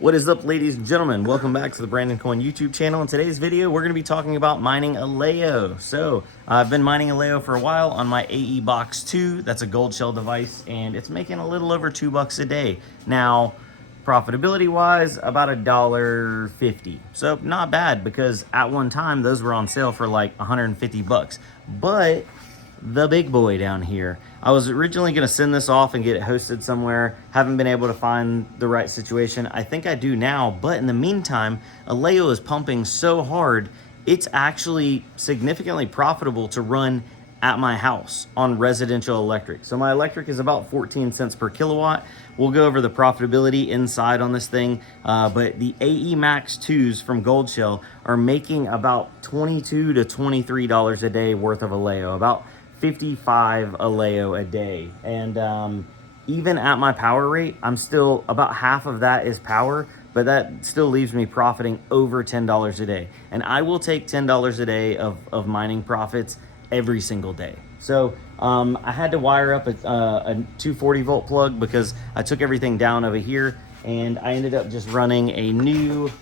What is up, ladies and gentlemen? Welcome back to the Brandon Coin YouTube channel. In today's video, we're going to be talking about mining aleo. So I've been mining aleo for a while on my AE Box 2. That's a gold shell device, and it's making a little over $2 a day. Now, profitability wise, about $1.50. So not bad, because at one time those were on sale for like 150 bucks. But the big boy down here, I was originally going to send this off and get it hosted somewhere. Haven't been able to find the right situation. I think I do now, but in the meantime, aleo is pumping so hard, it's actually significantly profitable to run at my house on residential electric. So my electric is about 14 cents per kilowatt. We'll go over the profitability inside on this thing, but the AE Max 2s from Gold Shell are making about $22 to $23 a day worth of aleo, about 55 aleo a day. And even at my power rate, I'm still about half of that is power, but that still leaves me profiting over $10 a day. And I will take $10 a day of mining profits every single day. So I had to wire up a 240 volt plug because I took everything down over here, and I ended up just running a new,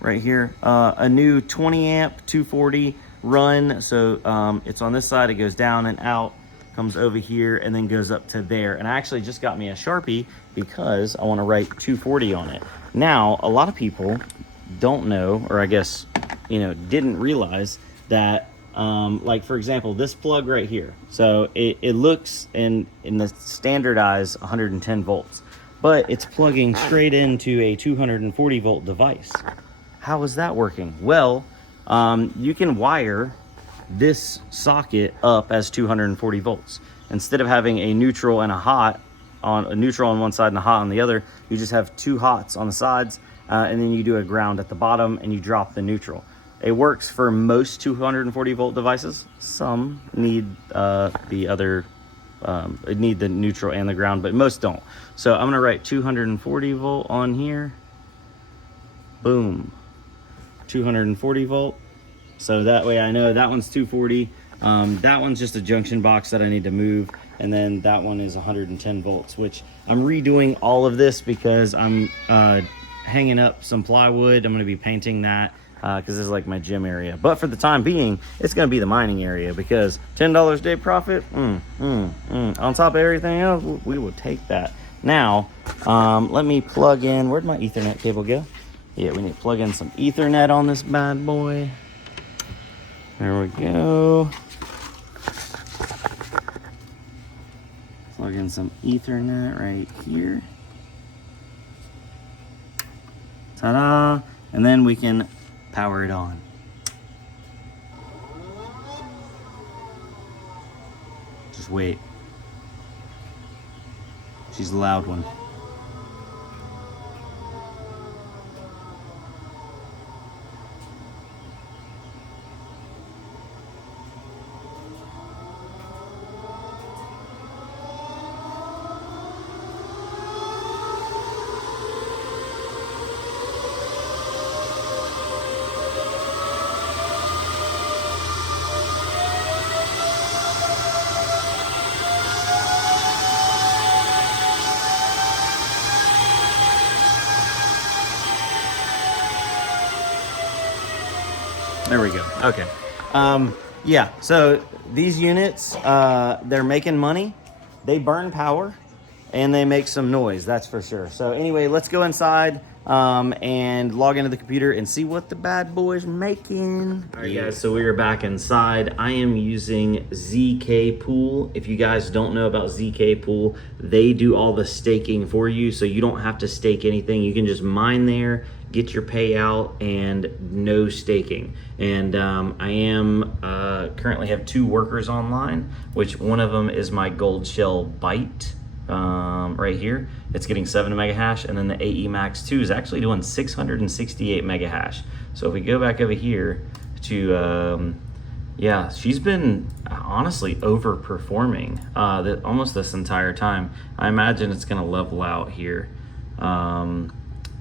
right here, a new 20 amp 240 run. So it's on this side, it goes down and out, comes over here, and then goes up to there. And I actually just got me a Sharpie because I want to write 240 on it. Now, a lot of people don't know, or I guess, you know, didn't realize that, like for example, this plug right here. So it looks in the standardized 110 volts, but it's plugging straight into a 240 volt device. How is that working? Well, you can wire this socket up as 240 volts. Instead of having a neutral and a hot, on a neutral on one side and a hot on the other, you just have two hots on the sides, and then you do a ground at the bottom and you drop the neutral. It works for most 240 volt devices. Some need the other, need the neutral and the ground, but most don't. So I'm gonna write 240 volt on here. Boom. 240 volt. So that way I know that one's 240. That one's just a junction box that I need to move. And then that one is 110 volts, which I'm redoing all of this because I'm hanging up some plywood. I'm going to be painting that because this is like my gym area. But for the time being, it's going to be the mining area, because $10 a day profit, on top of everything else, we will take that. Now, let me plug in. Where'd my Ethernet cable go? Yeah, we need to plug in some Ethernet on this bad boy. There we go. Plug in some Ethernet right here. Ta-da! And then we can power it on. Just wait. She's a loud one. There we go. Okay. Yeah, so these units, they're making money. They burn power and they make some noise, that's for sure. So anyway, let's go inside and log into the computer and see what the bad boy's making. All right, guys, so we are back inside. I am using ZK Pool. If you guys don't know about ZK Pool, they do all the staking for you, so you don't have to stake anything. You can just mine there, get your payout, and no staking. And I am currently have 2 workers online, which one of them is my Gold Shell Byte right here. It's getting 7 mega hash, and then the AE Max 2 is actually doing 668 mega hash. So if we go back over here to yeah, she's been honestly overperforming almost this entire time. I imagine it's gonna level out here.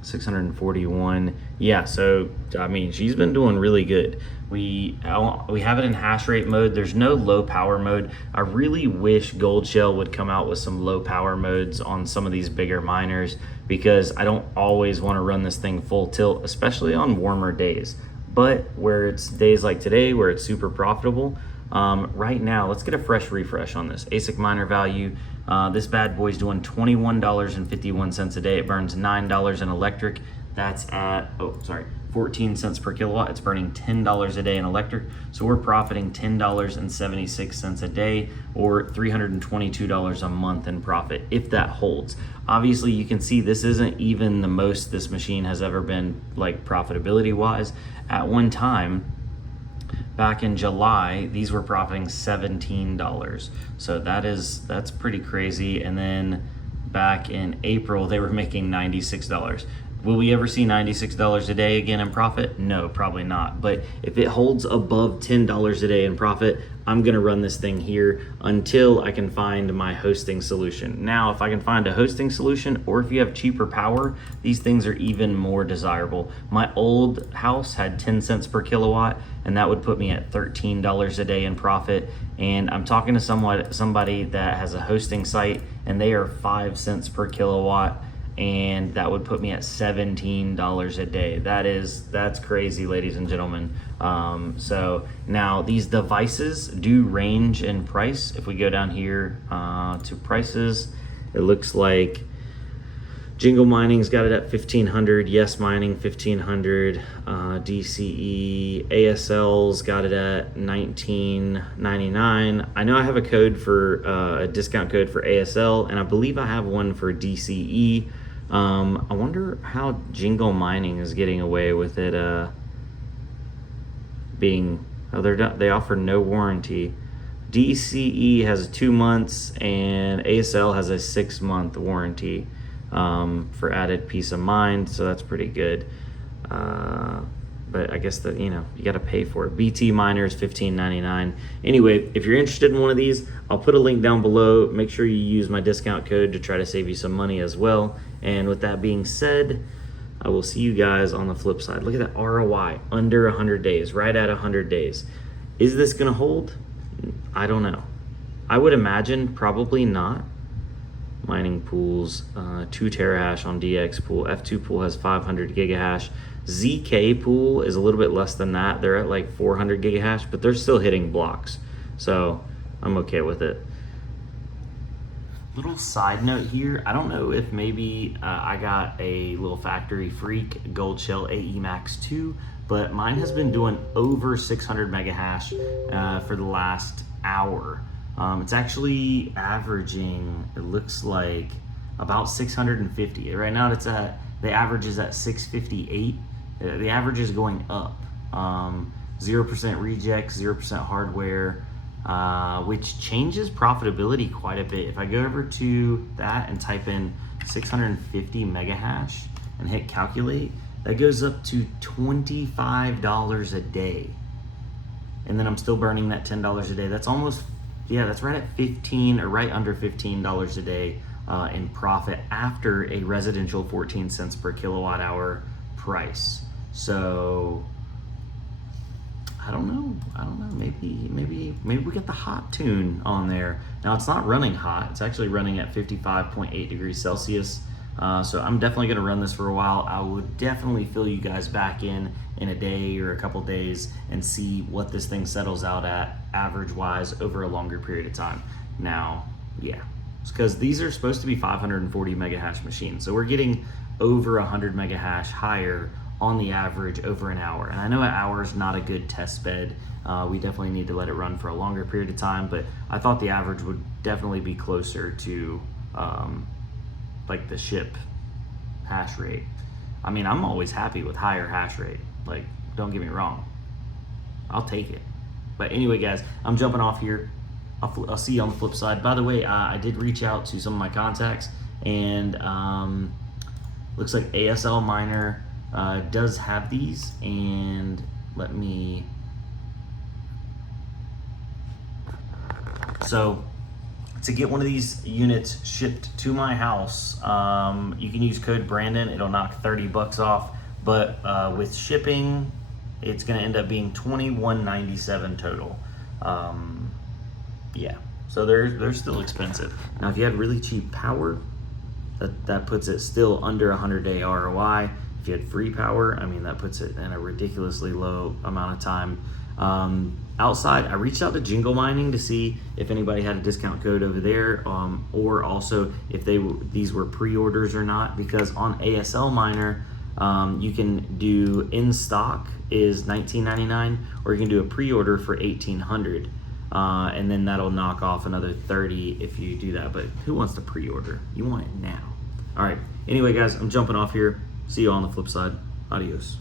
641. Yeah, so I mean, she's been doing really good. We have it in hash rate mode. There's no low power mode. I really wish Gold Shell would come out with some low power modes on some of these bigger miners, because I don't always want to run this thing full tilt, especially on warmer days. But where it's days like today where it's super profitable, right now, let's get a fresh refresh on this. Asic miner value, this bad boy's doing $21.51 a day. It burns $9 in electric. That's at, 14 cents per kilowatt. It's burning $10 a day in electric. So we're profiting $10.76 a day, or $322 a month in profit, if that holds. Obviously, you can see this isn't even the most this machine has ever been, like, profitability wise. At one time, back in July, these were profiting $17. So that's pretty crazy. And then back in April, they were making $96. Will we ever see $96 a day again in profit? No, probably not. But if it holds above $10 a day in profit, I'm gonna run this thing here until I can find my hosting solution. Now, if I can find a hosting solution, or if you have cheaper power, these things are even more desirable. My old house had 10 cents per kilowatt, and that would put me at $13 a day in profit. And I'm talking to somebody that has a hosting site, and they are 5 cents per kilowatt, and that would put me at $17 a day. That's crazy, ladies and gentlemen. So now these devices do range in price. If we go down here to prices, it looks like Jingle Mining's got it at $1,500, Yes Mining $1,500, DCE, ASL's got it at $19.99. I know I have a code for a discount code for ASL, and I believe I have one for DCE. I wonder how Jingle Mining is getting away with it being, they offer no warranty. DCE has 2 months and ASL has a 6-month warranty for added peace of mind, so that's pretty good. But I guess that, you got to pay for it. BT Miners $15.99. Anyway, if you're interested in one of these, I'll put a link down below. Make sure you use my discount code to try to save you some money as well. And with that being said, I will see you guys on the flip side. Look at that ROI, under 100 days, right at 100 days. Is this going to hold? I don't know. I would imagine probably not. Mining pools, 2 terahash on DX pool. F2 pool has 500 gigahash. ZK pool is a little bit less than that. They're at like 400 gigahash, but they're still hitting blocks. So I'm okay with it. Little side note here, I don't know if maybe I got a little factory freak Gold Shell AE Max 2, but mine has been doing over 600 megahash for the last hour. It's actually averaging, it looks like, about 650. Right now the average is at 658. The average is going up. 0% rejects, 0% hardware, which changes profitability quite a bit. If I go over to that and type in 650 megahash and hit calculate, that goes up to $25 a day. And then I'm still burning that $10 a day. That's almost, that's right at 15 or right under $15 a day in profit after a residential 14 cents per kilowatt hour price. So I don't know. Maybe we get the hot tune on there. Now it's not running hot. It's actually running at 55.8 degrees Celsius. So I'm definitely gonna run this for a while. I would definitely fill you guys back in a day or a couple days and see what this thing settles out at average wise over a longer period of time. Now, because these are supposed to be 540 megahash machines. So we're getting over 100 megahash higher on the average over an hour. And I know an hour is not a good test bed. We definitely need to let it run for a longer period of time, but I thought the average would definitely be closer to like the ship hash rate. I mean, I'm always happy with higher hash rate. Like, don't get me wrong. I'll take it. But anyway, guys, I'm jumping off here. I'll see you on the flip side. By the way, I did reach out to some of my contacts, and looks like ASL Miner does have these, and so to get one of these units shipped to my house, you can use code Brandon. It'll knock 30 bucks off, but with shipping, it's gonna end up being $21.97 total. Yeah, so they're still expensive. Now, if you had really cheap power, that puts it still under 100-day ROI. If you had free power, I mean, that puts it in a ridiculously low amount of time. Outside, I reached out to Jingle Mining to see if anybody had a discount code over there, or also if these were pre-orders or not, because on ASL Miner, you can do in stock is $19.99, or you can do a pre-order for $1,800, and then that'll knock off another $30 if you do that. But who wants to pre-order? You want it now. All right. Anyway, guys, I'm jumping off here. See you on the flip side. Adios.